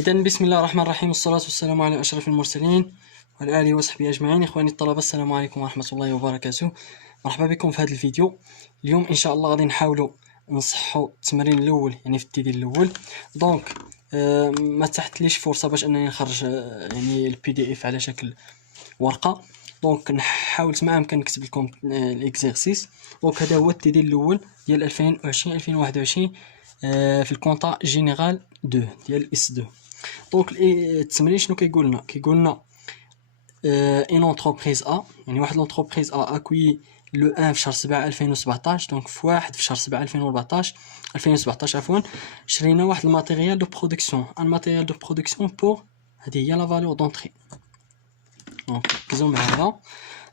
إذن بسم الله الرحمن الرحيم، والصلاة والسلام على أشرف المرسلين وعلى آله وصحبه أجمعين. إخواني الطلبة، السلام عليكم ورحمة الله وبركاته. مرحبا بكم في هذا الفيديو. اليوم إن شاء الله غادي نحاولوا نصحوا التمرين الأول، يعني في التدريب الأول. دونك ما تحتليش فرصة باش أنني نخرج يعني البي دي اف على شكل ورقة. دونك حاولت ما أمكن نكتب لكم الإكزيرسيس. دونك هذا هو التدريب الأول ديال 2020 2021 في الكونطا جينيرال 2 ديال اس 2. دونك التمرين شنو كيقول لنا ان انتربريز ا، يعني واحد لونتربريز ا اكوي لو 1 في شهر 7 2017. دونك في 1 في شهر 7 2017 عفوا، شرينا واحد الماتيريال دو برودكسيون، ان ماتيريال دو برودكسيون بور، هذه هي لا فالور دونطري. دونك ركزوا معايا.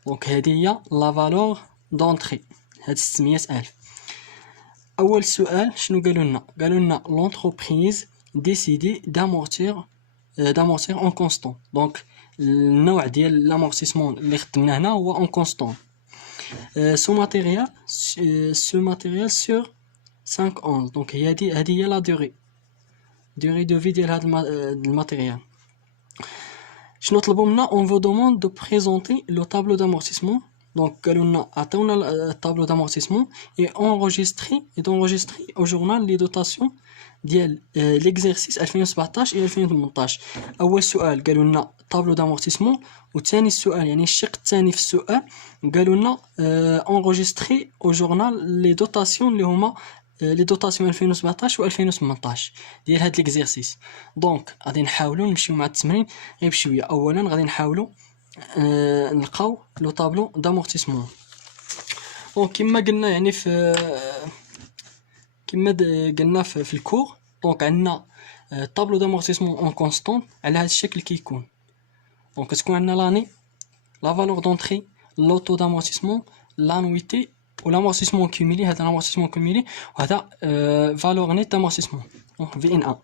دونك هذه هي لا فالور دونطري، هاد 600,000. اول سؤال شنو قالوا لنا لونتربريز ديسيدي d'amortir en constant. دونك النوع ديال l'amortissement اللي خدمنا هنا هو en constant. ce matériel sur 5 ans. دونك هذه هي لا durée de vie ديال هذا الماتيريال. شنو طلبوا منا؟ on vous demande de présenter le tableau d'amortissement. دونك قالوا لنا عطيونا الطابلو d'amortissement et d'enregistrer au journal les dotations ديال ليكزيرسيس 2017 الى 2018. اول سؤال قالوا لنا طابلو d'amortissement، وثاني السؤال يعني الشق الثاني في السؤال قالوا لنا انغوجيستري او جورنال لي دوتاسيون اللي هما لي دوتاسيون 2017 و 2018 ديال هاد ليكزيرسيس. دونك غادي نحاولوا نمشيو مع التمرين غير بشويه. اولا غادي نحاولوا نلقاو لو طابلو d'amortissement. دونك كما قلنا يعني قلنا في الكور. دونك عندنا طابلو d'amortissement اون كونستانت على هذا الشكل كيكون. دونك كتكون عندنا لاني، لا فالور دونطري، لوطو d'amortissement، لانويتي والامورتيسمون كوميلي. هذا الامورتيسمون كوميلي وهذا فالور نيت d'amortissement، دونك في ان ا.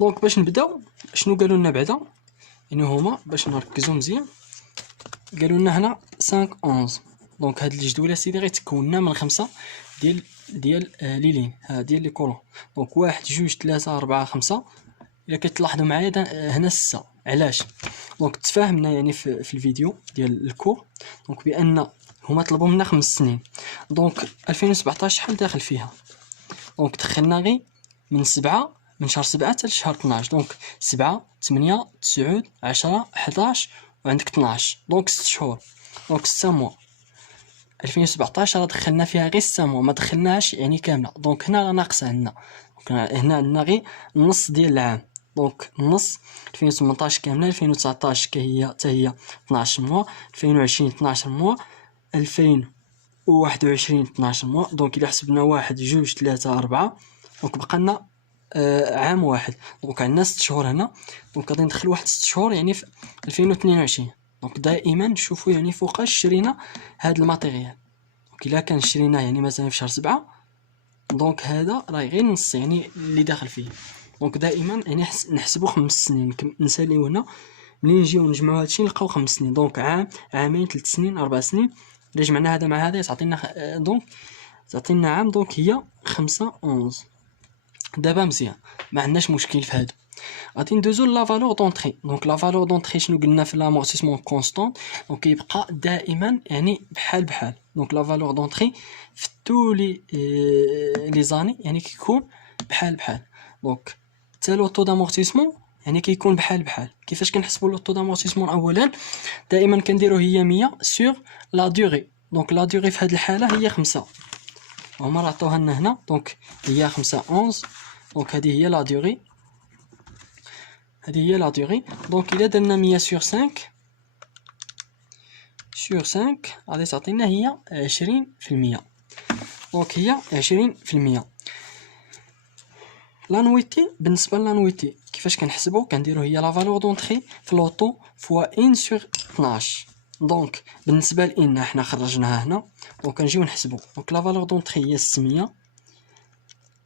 دونك باش نبداو شنو قالوا لنا بعدا، يعني هما باش نركزوا مزيان قالوا لنا هنا 5 11. دونك هاد الجدوله سيدي غيتكوننا من 5 ديال لي لين ديال لي كولون. دونك 1 2 3 4 5. الا كتلاحظوا معايا هنا 6. علاش؟ دونك تفاهمنا يعني في الفيديو ديال الكور دونك بان هما طلبوا منا 5 سنين. دونك 2017 شحال داخل فيها؟ دونك دخلنا غير من شهر 7 حتى لشهر 12. دونك 7 8 9 10 11 وعندك 12. دونك 6 شهور. دونك 6 موا. 2017 راه دخلنا فيها غير 6 موا، ما دخلناهاش يعني كامله. دونك هنا راه ناقصه عندنا. دونك هنا عندنا غير النص ديال العام. دونك النص 2018 كامله، 2019 حتى هي 12 موا، 2020 12 موا، 2021 12 موا. دونك الا حسبنا 1 2 3 4 دونك بقى لنا عام واحد. دونك عندنا 6 شهور هنا. دونك غادي ندخل واحد 6 شهور يعني في 2022. دونك دائما نشوفوا يعني فوقاش شرينا هاد الماتيريال. دونك الا كان شريناه يعني مثلا في شهر 7 دونك هذا راه غير نص يعني اللي داخل فيه. دونك دائما يعني نحسبوا 5 سنين. نساليو هنا ملي نجيو نجمعوا هادشي نلقاو 5 سنين. دونك عام، عامين، 3 سنين، 4 سنين. الا جمعنا هذا مع هذا تعطينا دونك تعطينا عام. دونك هي 5 11. دابا مزيان ما عندناش مشكل في هادو. غادي ندوزو لا فالور دونطري. دونك لا فالور دونطري شنو قلنا في لامورتيسمون كونستانت؟ دونك كيبقى دائما يعني بحال. دونك لا فالور دونطري في تو لي زاني يعني كيكون بحال. دونك حتى لوطو d'amortissement يعني كيكون بحال. كيفاش كنحسبوا لوطو d'amortissement؟ اولا دائما كنديرو هي 100 سور لا دوري. دونك لا دوري في هذه الحاله هي 5. هما عطوها لنا هنا. دونك هي 5 11. دونك هذه هي لا دوري. دونك الا درنا 100 سور 5 غادي تعطينا هي 20%. دونك هي 20%. لانويتي، بالنسبه لانويتي كيفاش كنحسبوا؟ كنديروا هي لا فالور دونطري في لوطو فوا 1 سور 12. دونك بالنسبه لان حنا خرجناها هنا. دونك كنجيو نحسبوا. دونك لا فالور دونطري هي 600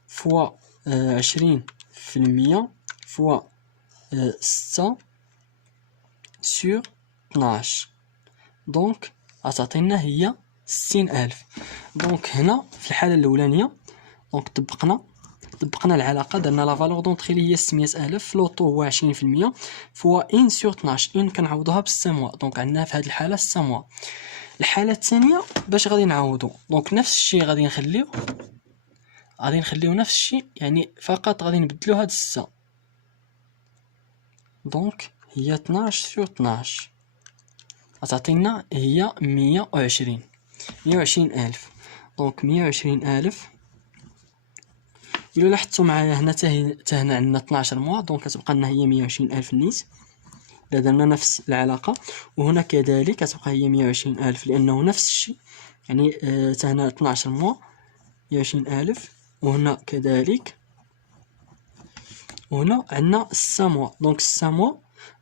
فوا 20% فوا 6 سور 12. دونك غتعطينا هي 60,000. دونك هنا في الحاله الاولانيه دونك طبقنا طبقنا العلاقه، درنا لا فالور دونطري اللي هي 600000 في لوطو هو 20% فوا ان سور 12 ان كنعوضوها ب 6 موا، دونك عندنا في هذه الحاله 6 موا. الحاله الثانيه باش غادي نعوضو دونك نفس الشيء غادي نخليو نفس الشيء، يعني فقط غادي نبدلو هاد 6 دونك هي 12 سور 12 غتعطينا هي 120,000 دونك 120,000. إلا لاحظتو معايا هنا حتى هنا عندنا 12 موا دونك كتبقى لنا هي 120,000 نيت إلا درنا نفس العلاقة، وهنا كذلك كتبقى هي 120,000 لأنه نفس الشيء، يعني حتى هنا 12 موا 120,000 وهنا كذلك، وهنا عندنا 6 موا دونك 6 موا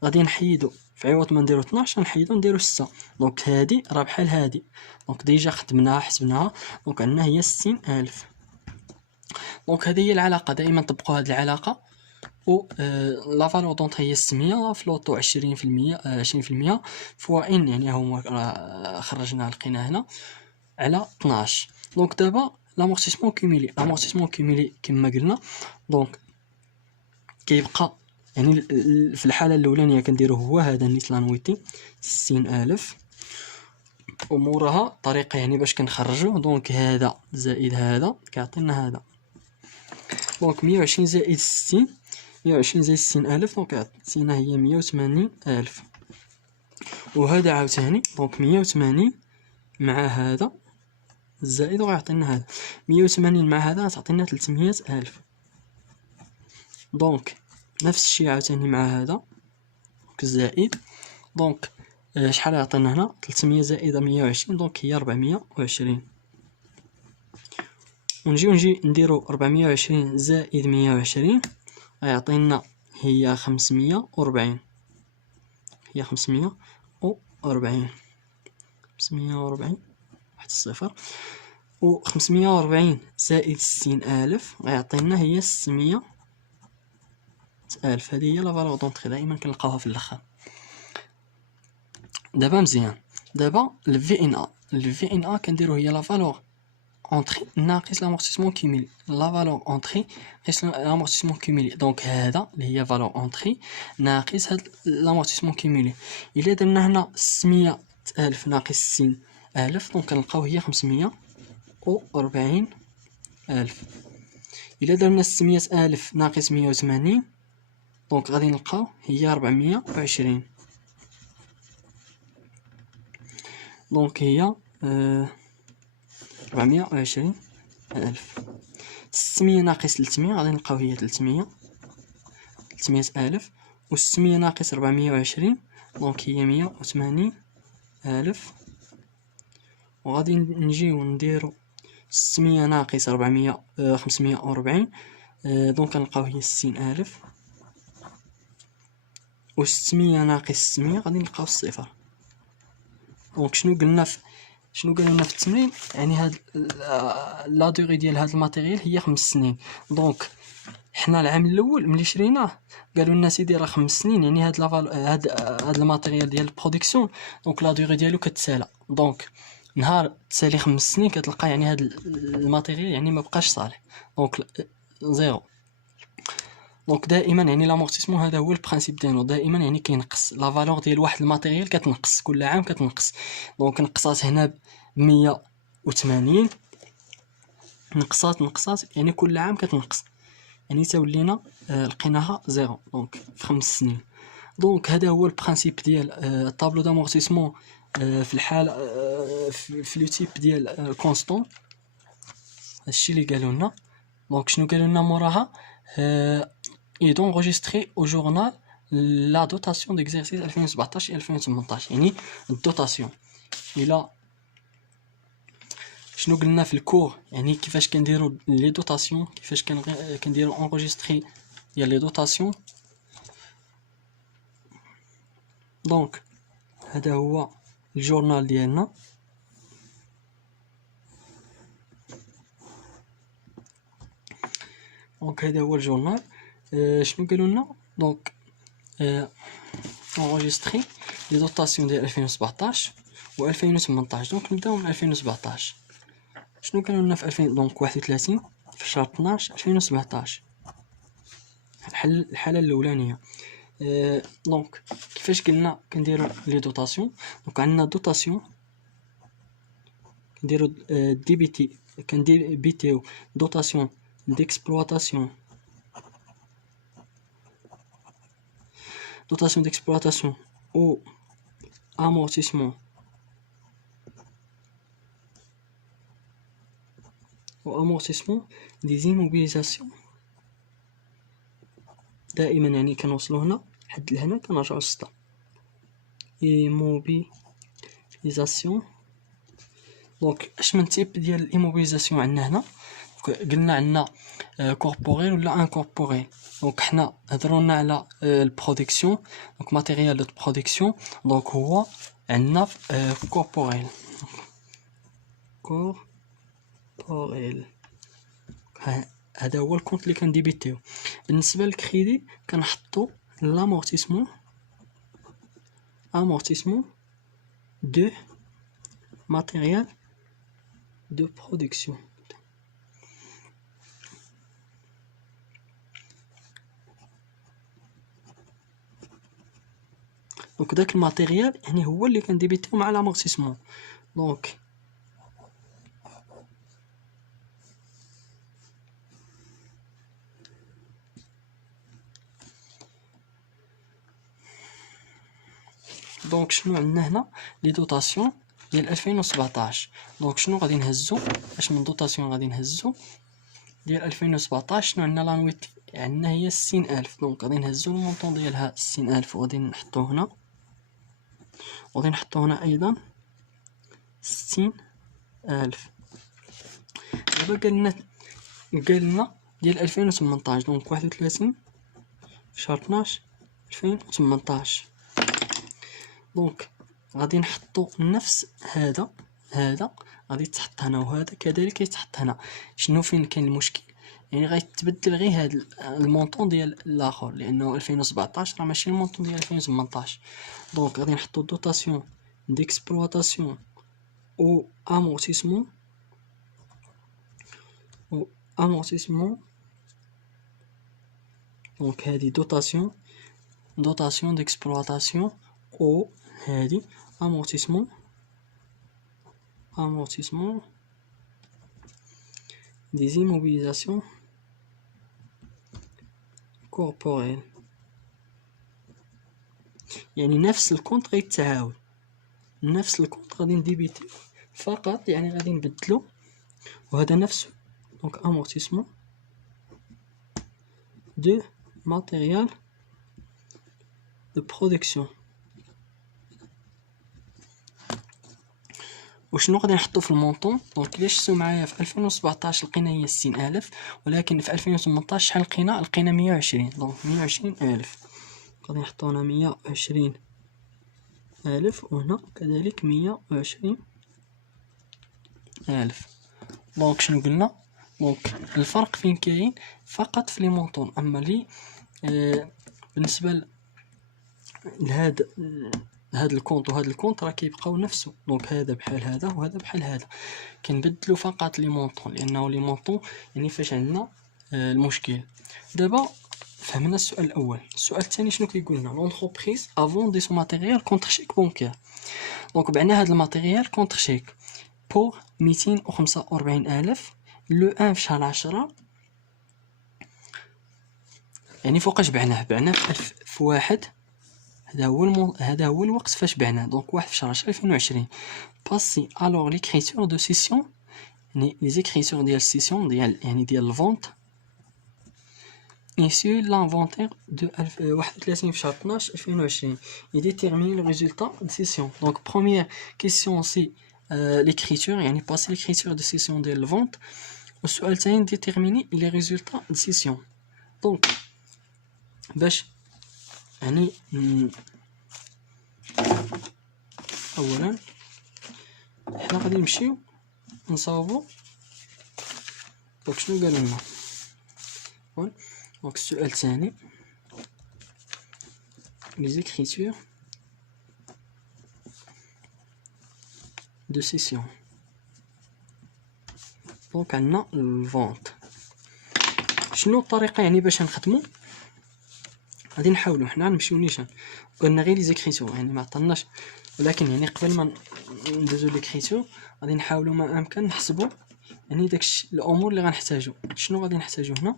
غادي نحيدو في عوض ما نديرو 12 نحيدو نديرو 6 دونك هادي راه بحال هادي دونك ديجا خدمناها حسبناها دونك عندنا هي 60,000. دونك هذه هي العلاقه، دائما طبقوا هذه العلاقه. و لا فالور دونطري هي 600 في لوطو 20% فوا ان، يعني هما خرجنا لقينا هنا على 12. دونك دابا لامورتيسمون كوميلي كما قلنا دونك كيبقى، يعني في الحاله الاولانيه كنديرو هو هذا النيت لانويتي 60,000 وموراها طريقه يعني باش كنخرجو دونك هذا زائد هذا كيعطينا هذا دونك 120 زائد 60 120 زائد 60,000 دونك عطينا هي 180,000 وهذا عاوتاني دونك 180 مع هذا الزائد وغيعطينا هذا 180 مع هذا تعطينا 300,000 دونك نفس الشيء عاوتاني مع هذا دونك الزائد دونك شحال يعطينا هنا 300 زائد 120 دونك هي 420 ونجي نديرو 420 زائد 120 غيعطينا هي 540 540 واحد الصفر و 540 زائد 60,000 غيعطينا هي 600,000. هذه هي لا فالور دونطري دائما كنلقاوها في الاخر. دابا مزيان، دابا الفي ان ا كنديرو هي لا فالور اونطري ناقص لامورتيسمون كوميلي، لا فالور اونطري ناقص لامورتيسمون كوميلي دونك هذا اللي هي فالور اونطري ناقص هاد لامورتيسمون كوميلي. الا درنا هنا 600,000 ناقص 60,000 دونك كنلقاو هي 540,000. الا درنا 600,000 ناقص 180 دونك غادي نلقاو هي 420 دونك هي 420,000. 600 ناقص 300 غادي نلقاو هي 300,000 و 600 ناقص 420 دونك هي 180,000 وغادي نجيو نديرو 600 ناقص 400 540 دونك كنلقاو هي 60,000 و 600 ناقص 600 غادي نلقاو الصفر. دونك شنو قالوا لنا في التمرين، يعني هاد لا دوغي ديال هاد الماتيريال هي 5 سنين. دونك حنا العام الاول ملي شريناه قالوا لنا سيدي راه 5 سنين، يعني هاد الماتيريال ديال البرودكسيون دونك لا دوغي ديالو كتسالى، دونك نهار تسالي 5 سنين كتلقى يعني هاد الماتيريال يعني ما بقاش صالح دونك زيرو. دونك دائما يعني لامورتيسمون هذا هو البرانسيپ ديالو، دائما يعني كينقص لا فالور ديال واحد الماتيريال كتنقص كل عام كتنقص. دونك نقصات هنا ب 180 نقصات يعني كل عام كتنقص، يعني تولينا لقيناها زيرو دونك في 5 سنين. دونك هذا هو البرانسيپ ديال الطابلو دامورتيسمون في الحاله في لو تيب ديال كونستون. هادشي اللي قالوا لنا. دونك شنو قالوا لنا موراها et d'enregistrer au journal la dotation d'exercice 2017 et 2018 يعني الدوتاسيون. الى شنو قلنا في الكور يعني كيفاش كنديروا لي دوتاسيون، كيفاش كنديروا انغيستري ديال لي دوتاسيون. دونك هذا هو الجورنال ديالنا. دونك هذا هو الجورنال. شنو قالوا لنا دونك انغيستري لي دوتاسيون ديال 2017 و 2018. دونك نبداو من 2017. شنو قالوا لنا في 2000 دونك 31 في شهر 12 2017. الحالة الأولانية. دونك كيفاش قلنا كنديرو لي دوطاسيون؟ دونك عندنا دوطاسيون كنديرو دي بي تي، كندير بي تي او دوطاسيون d'exploitation ou amortissement des immobilisations. دائما يعني كنوصلو هنا حد لهنا كنرجعو للسطر. immobilisation. دونك اش من تيب ديال الاموبيليزاسيون عندنا هنا؟ قلنا عندنا كوربوريل ولا انكوربوريل. دونك حنا هضرنا على البرودكسيون، دونك ماتيريال دو برودكسيون. دونك هو عندنا كوربوريل. هذا هو الكونت اللي كنديبيتيو. بالنسبه للكريدي كنحطو لامورتيسمون دو ماتيريال دو برودكسيون. دونك داك الماتيريال يعني هو اللي كنديبيتيو مع لامورتيسمون. دونك شنو عندنا هنا؟ لي دوطاسيون ديال 2017. دونك شنو غادي نهزو؟ اش من دوطاسيون غادي نهزو ديال 2017؟ شنو عندنا؟ لانويتي عندنا هي 60000. دونك غادي نهزو المونطون ديالها 60000 وغادي نحطوه هنا، وغادي نحطو هنا ايضا 60000. دابا قالنا ديال 2018. دونك 31 في شهر 12 2018. دونك غادي نحطو نفس هذا غادي يتحط هنا، وهذا كذلك يتحط هنا. شنو فين كاين المشكل؟ يعني غيتبدل غير هذا المونطون ديال الاخر، لانه 2017 راه ماشي المونطون ديال 2018. دونك غادي نحطو دوطاسيون ديكسبلوطاسيون او امورتيسمون دونك هذه دوطاسيون ديكسبلوطاسيون او هذه amortissement des immobilisations corporelles. يعني نفس الكونت غيتعاود، نفس الكونت غادي نديبيتي فقط، يعني غادي نبدلو وهذا نفسه. دونك amortissement de matériel de production. وشنو غادي نحطو في المونطون؟ دونك كيفاش شفتوا معايا في 2017 لقينا هي 60000، ولكن في 2018 شحال لقينا 120. دونك 120000 غادي نحطو هنا 120000 وهنا كذلك 120000. دونك شنو قلنا؟ دونك الفرق فين كاين؟ فقط في لي مونطون. اما لي بالنسبه لهذا الكونت وهذا الكونت راه كيبقاو نفسه. دونك هذا بحال هذا وهذا بحال هذا، كنبدلوا فقط لي مونطون، لانه لي مونطون يعني فاش عندنا المشكل. دابا فهمنا السؤال الاول. السؤال الثاني شنو كيقول لنا؟ لونتربريز افون دي سو ماتيريال كونتر شيك بونكير. دونك بعنا هذا الماتيريال كونتر شيك بور 245000 لو 1 في شهر 10. يعني فوقاش بعناه في واحد. هذا هو الوقت فاش بعناه. دونك 1 في شهر 10 2020. باسي الوغ ليكريتور دو سيسيون، يعني لي زيكريتور ديال السيسيون ديال الفونت issu l'inventaire de 31 في شهر 12 2020 et déterminer le résultat de session. Donc première question c'est l'écriture, يعني passer l'écriture de session de la vente. والسؤال الثاني déterminer les résultats de session. Donc باش يعني اولا حنا غادي نمشيو نصاوبو. دونك شنو قال لنا؟ دونك السؤال الثاني les écritures de session. دونك عندنا الفونت. شنو الطريقه يعني باش نخدمو؟ غادي نحاولوا حنا نمشيو نيشان قلنا غير لي زيكريسيو يعني ما عطلناش، ولكن يعني قبل ما ندوزو ليكريسيو غادي نحاولوا ما امكن نحسبوا يعني داكشي الامور اللي غنحتاجو. شنو غادي نحتاجو هنا؟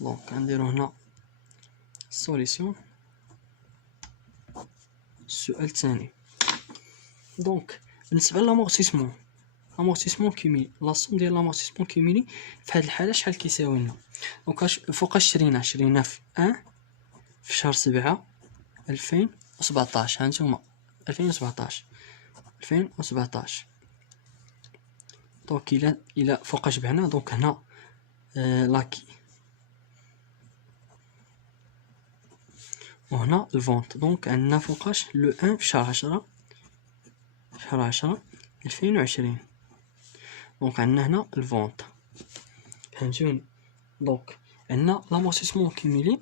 دونك غنديرو هنا سوليسيون السؤال الثاني. دونك بالنسبه لامورتيسمون كيميلي، لا سوم ديال لامورتيسمون كيميلي في هاد الحاله شحال كيساوي لنا؟ دونك فوقاش شرينا في 1 في شهر 7 2017. هانتوما 2017 دونك الى فوقاش بعنا دونك هنا لاكي وهنا الفونت. دونك عندنا فوقاش لو 1 في شهر 10 2020. دونك عندنا هنا الفونت فهمتوني. دونك عندنا لامورتيسمون كيميلي،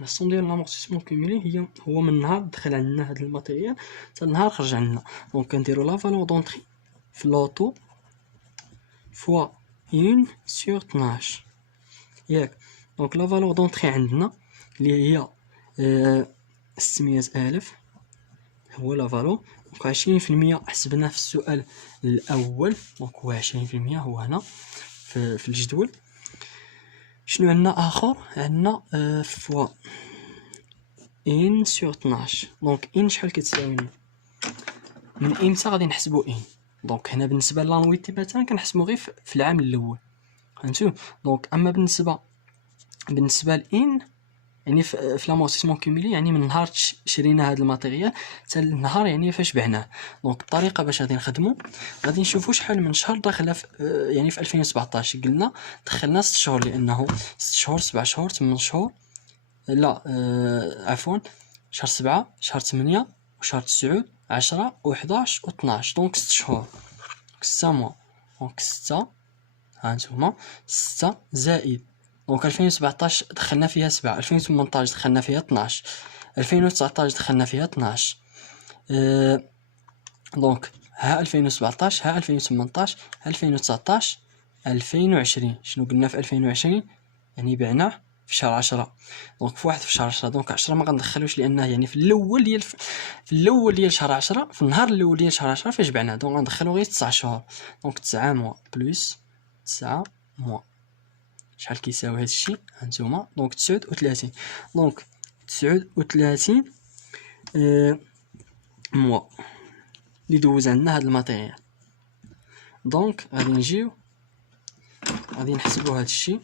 الصوم ديال لامورتيسمون كيميلي هو من نهار دخل عندنا هاد الماتيريال حتى النهار خرج عندنا. دونك كنديرو لا فالور دونطري في لوطو فوا 1 سور 12 ياك. دونك لا فالور دونطري عندنا اللي هي 600,000 هو لا فالور. دونك 20% حسبنا في السؤال الاول، دونك هو 20% هو هنا في الجدول. شنو عندنا اخر؟ عندنا فوا 1 سور 12. دونك ان شحال كتساوي لنا؟ من امتى غادي نحسبوا ان؟ دونك هنا بالنسبه لانويتي مثلا كنحسبوا غير في العام الاول فهمتوا. دونك اما بالنسبه لان يعني في لامورتيسمون كوميلي يعني من نهار شرينا هذا الماتيريال حتى النهار يعني فاش بعناه. دونك الطريقه باش غادي نخدموا غادي نشوفوا شحال من شهر داخله في يعني في 2017 قلنا دخلنا 6 شهور لانه 6 شهور 7 شهور 8 شهور لا عفوا شهر 7 شهر 8 وشهر 9 10 و11 و12. دونك 6 شهور 6 موا. دونك 6 هانتوما 6 زائد دونك 2017 دخلنا فيها 7، 2018 دخلنا فيها 12، 2019 دخلنا فيها 12. دونك ها 2017 ها 2018 ها 2019 2020. شنو قلنا في 2020؟ يعني بعناه في شهر 10. دونك في 1 في شهر 10. دونك 10 ما غندخلوش لانه يعني في الاول ديال شهر 10 في النهار الاول ديال شهر 10 فاش بعناه. دونك غندخلو غير 9 شهور. دونك 9 موا بلس 9 موا شحال كيساوي هذا الشيء؟ هانتوما دونك 39. دونك 39 موا اللي دوز عندنا هذا الماتيريال. دونك غادي نجيو غادي نحسبوا هذا الشيء.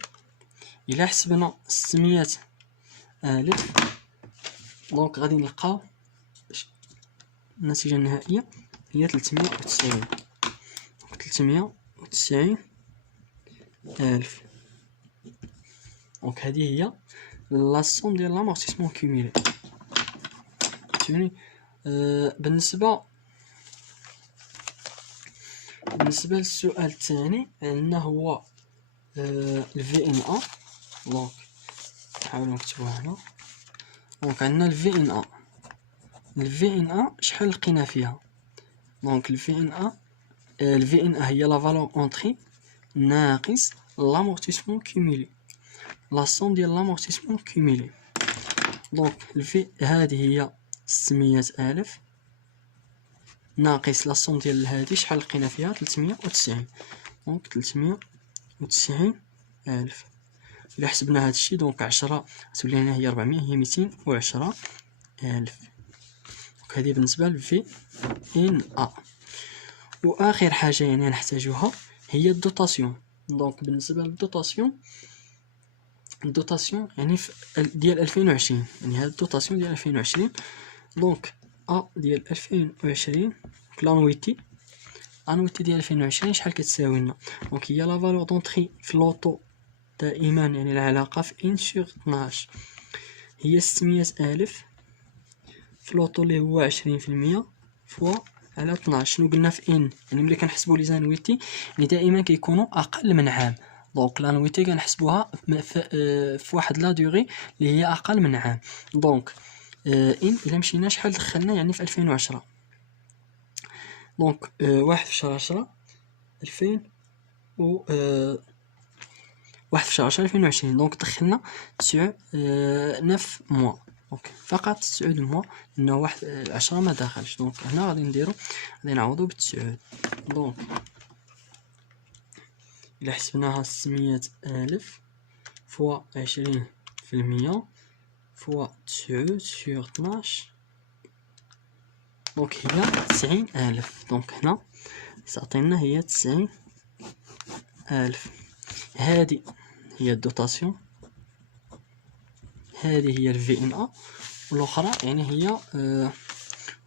الا حسبنا 600,000 دونك غادي نلقاو النتيجه النهائيه هي 390. 390,000. دونك هذه هي لا سوم ديال لامورتيسمون كوميلي فهمتوني. بالنسبه للسؤال الثاني عندنا هو الفي ان ا. دونك نحاولوا نكتبوها هنا. دونك عندنا الفي ان ا شحال لقينا فيها؟ دونك الفي ان ا هي لا فالور اونطري ناقص لامورتيسمون كوميلي لا سوم ديال لامورتيسمون كوميلي. دونك الفي هذه هي 600,000 ناقص لا سوم ديال هذه شحال لقينا فيها 390. دونك 390,000 الا حسبنا هذا الشيء دونك 10 تولي لنا هي 400 هي 210,000. دونك هذه بالنسبه للفي ان ا. واخر حاجه يعني نحتاجوها هي الدوطاسيون. دونك بالنسبه للدوطاسيون يعني ديال 2020 يعني هاد الدوطاسيون ديال 2020. دونك ا ديال 2020 لانويتي ديال 2020 شحال كتساوي لنا؟ دونك هي لا فالور دونطري في لوطو دائما يعني العلاقه في ان سور 12 هي 600,000 في لوطو اللي هو 20% فوا على 12. شنو قلنا في ان؟ يعني ملي كنحسبوا لي زانويتي يعني دائما كيكونوا اقل من عام. دونك لانويتي كنحسبوها في واحد لا دوغي اللي هي اقل من عام. دونك ان الا مشينا شحال دخلنا يعني في 2010. دونك 1 في شهر 10 2000 و 1 في شهر 10 2020. دونك دخلنا 9 موا، دونك فقط 9 موا، لأنه 10 ما دخلش. دونك هنا غادي نديرو، غادي نعوضو ب9. دونك إلا حسبناها 600,000 فوا 20% فوا 9 سور 12، دونك هي 90,000. دونك هنا تعطينا هي 90,000. هذه هي الدوتاسيون، هذه هي الفي ان ا، والاخرى يعني هي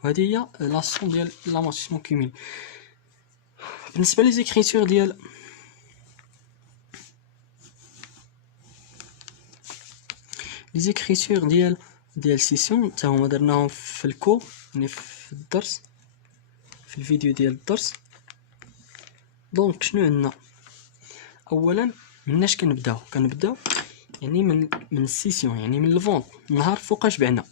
وهذه هي لاسون ديال لامورتيسمون كوميل. بالنسبه لي زيكريتور ديال سيسيون حتى هما درناهم في الكور، يعني في الدرس، في الفيديو ديال الدرس. دونك شنو عندنا؟ اولا مناش كنبداو يعني من السيسيون، يعني من الفونط، نهار فوقاش بعنا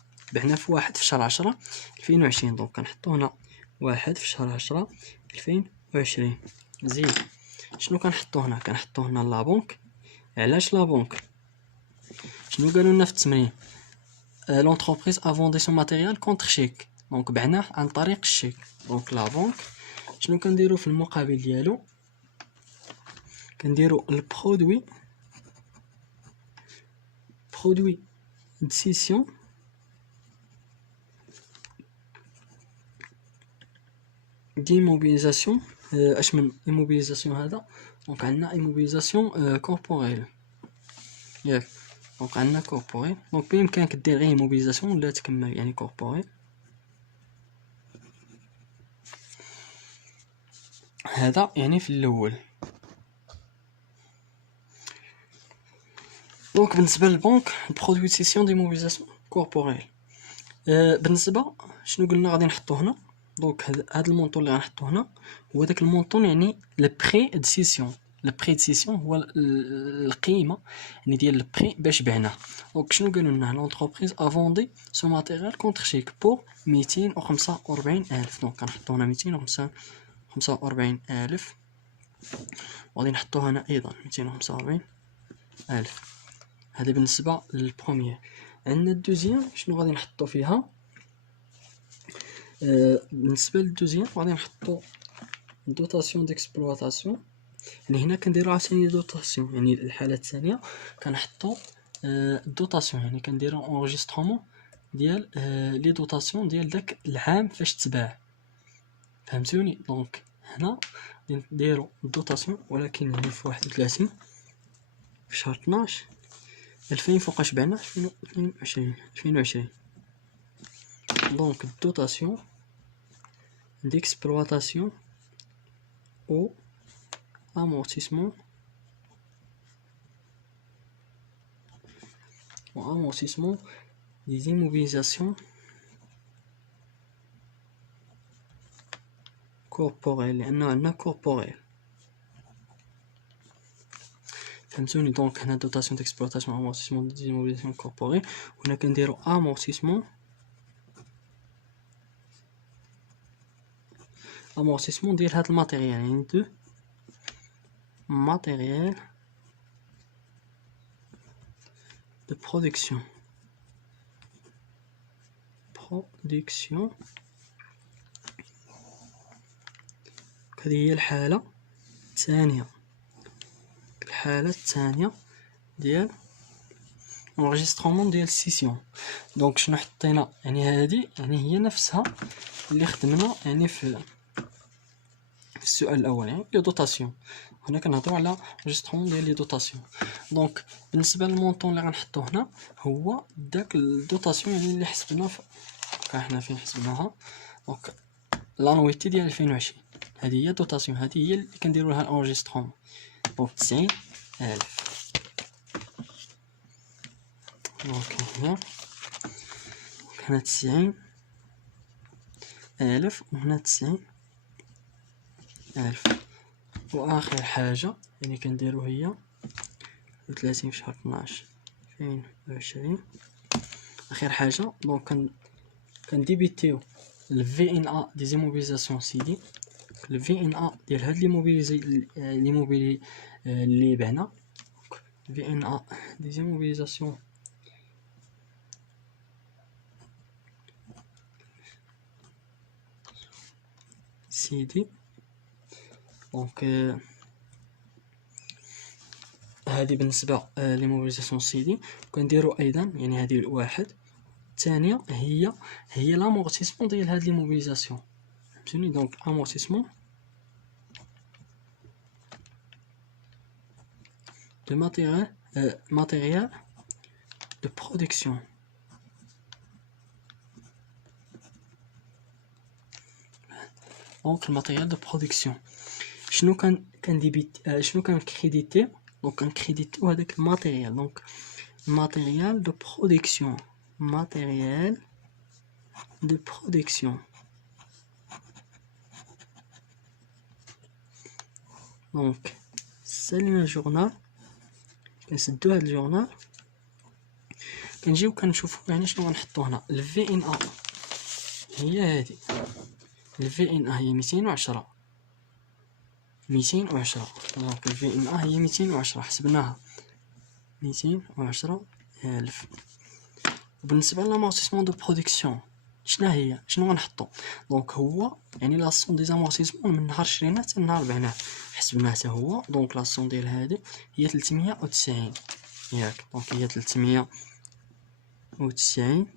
في 1 في شهر 10 2020. دونك كنحطو هنا 1 في شهر 10 2020. زيد شنو كنحطو هنا؟ كنحطو هنا لا بونك. علاش لا بونك؟ شنو قالوا لنا في التمرين؟ لونتربريز ا فوندي سون ماتيريال كونتر شيك. دونك بعناه عن طريق الشيك. دونك لا بونك شنو كنديرو في المقابل ديالو؟ كنديرو البرودوي د سيسيون دي موبيليزاسيون. اش من ايموبيليزاسيون هذا؟ دونك عندنا ايموبيليزاسيون كوربوريل ياك. دونك عندنا كوربوريل، دونك بامكانك دير غير ايموبيليزاسيون ولا تكمل يعني كوربوريل. هذا يعني في الاول. دونك بالنسبه للبنك برودوي سيسيون دي موبيليزاسيون كوربوريل. بالنسبه شنو قلنا غادي نحطو هنا؟ دونك هذا المونطون اللي غنحطو هنا هو داك المونطون، يعني لو بري د سيسيون. لو بري د سيسيون هو القيمه يعني ديال لو بري باش بعناه. دونك شنو قالوا لنا؟ لونتربريز ا فوندي سو ماتيريال كونتر شيك بور 245,000. دونك كنحطو هنا 245,000 وغادي نحطو هنا ايضا 245,000. هذا بالنسبه للبروميير. عندنا الدوزيام، شنو غادي نحطو فيها؟ بالنسبه للدوزيام غادي نحطو دوتاسيون ديكسبلواتاسيون. يعني هنا كنديرو عاوتاني دوتاسيون، يعني الحاله الثانيه كنحطو الدوتاسيون، يعني كنديرو اونجسترومون ديال لي دوتاسيون ديال داك العام فاش تباع. فهمتوني؟ دونك هنا نديرو الدوتاسيون، ولكن يعني في 31 في شهر 12 2000 فوقاش بعنا 2020. دونك الدوتاسيون d'exploitation au amortissement des immobilisations corporelles، لأنه عندنا corporel. فهمتوني؟ دونك هنا dotation d'exploitation amortissement des immobilisations corporelles، وهنا كنديرو amortissement ديال هاد الماتيريال، يعني دو matériel de production. هذه هي الحالة الثانية ديال enregistrement ديال السيسيون. دونك شنو حطينا؟ يعني هذه يعني هي نفسها اللي خدمنا يعني في السؤال الاول، يعني لي دوتاسيون. هنا كنهضروا على انجسترمون ديال لي دوتاسيون. دونك بالنسبه للمونطون اللي غنحطو هنا هو داك الدوتاسيون يعني اللي حسبنا حنا فين حسبناها. دونك لانويتي ديال 2020 هذه هي دوتاسيون، هذه هي اللي كنديروا لها الانجسترمون. دونك 90,000. دونك هنا 90,000 وهنا 90,000. واخر حاجه يعني كنديرو هي 30 في شهر 12 2020. اخر حاجه دونك كنديبيتيو الفي ان ا دي زيموبيليزاسيون سيدي. الفي ان ا ديال هاد لي موبيلي اللي بعنا، VNA, deuxième mobilisation. CD. دونك هذه بالنسبة لموبيليزاسيون CD. كنديرو أيضا يعني هذه الواحد. الثانية هي لامورتيسمون ديال هاد لي موبيليزاسيون، فهمتوني. دونك امورتيسمون de matériel de production. Donc le matériel de production. شنو كان ديبيت شنو كان كريديتي؟ دونك كان كريديتي هذاك الماتيريال. دونك matériel de production. Matériel de production. دونك سالينا الجورنال، كنسدو هاد الجورنال، كنجيو كنشوفو يعني شنو غنحطو هنا. الفي ان ا هي هادي، الفي ان ا هي 210. دونك الفي ان ا هي 210 حسبناها 210,000. وبالنسبه لامورتيسمون دو برودكسيون شنو غنحطو؟ دونك هو يعني لاسون دي زامورتيسمون من نهار شريناه حتى نهار بعناه حسبناه حتى هو. دونك لاسون ديال هادي هي 390 ياك. دونك هي 390.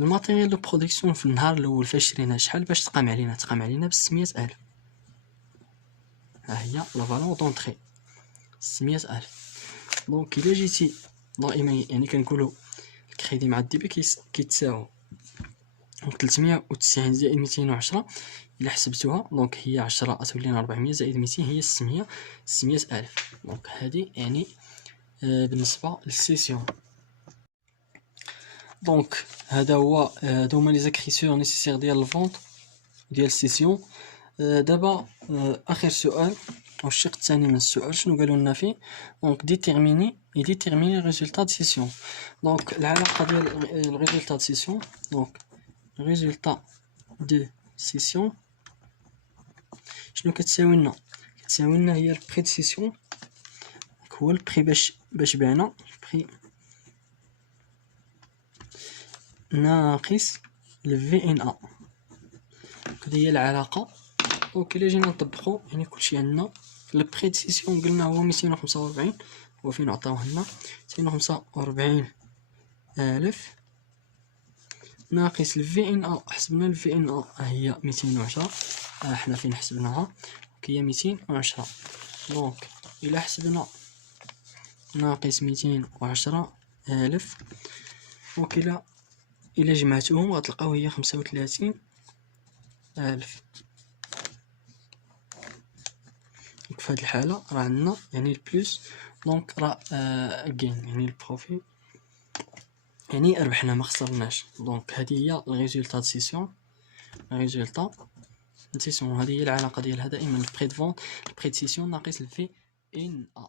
الماتيريال دو برودكسيون في النهار الاول فاش شريناه شحال باش تقام علينا ب 600,000. ها هي لا فالور دونطري 600,000. دونك الا جيتي دائما يعني كنقولوا الكريدي مع الديبي كيتساووا. دونك 390 زائد 210 الا حسبتوها دونك هي 10 تولينا 400 زائد 200 هي 600,000. دونك هذه يعني بالنسبه للسيسيون. دونك هادو هما لي زيكريسيور نيسيسير ديال الفونت ديال السيسيون. دابا اخر سؤال والشق الثاني من السؤال شنو قالوا لنا فيه؟ دونك ديتيرميني ريزولتا دو سيسيون. دونك العلاقه ديال الريزولتا دو سيسيون. دونك ريزولتا دو سيسيون شنو كتساوي لنا؟ كتساوي لنا هي البري دو سيسيون، هو البري باش بعنا البري ناقص الفي ان ا. هذه هي العلاقه. دونك الا جينا نطبقو يعني كلشي عندنا البري دو سيسيون قلنا هو 245. هو فين عطاوه لنا 245,000 ناقص الفي ان ا. حسبنا الفي ان ا هي 210. حنا فين حسبناها هي 210. دونك الا حسبنا ناقص 210,000 دونك الا جمعتوهم غتلقاو هي 35,000. في هذه الحاله راه عندنا يعني البلوس. دونك راه كاين يعني البروفي يعني ربحنا ما خسرناش. دونك هذه هي الريزولتا دو سيسيون. ريزولتا دو سيسيون هذه هي العلاقه ديالها دائما البري دو فونت البري دو سيسيون ناقص الفي ان ا.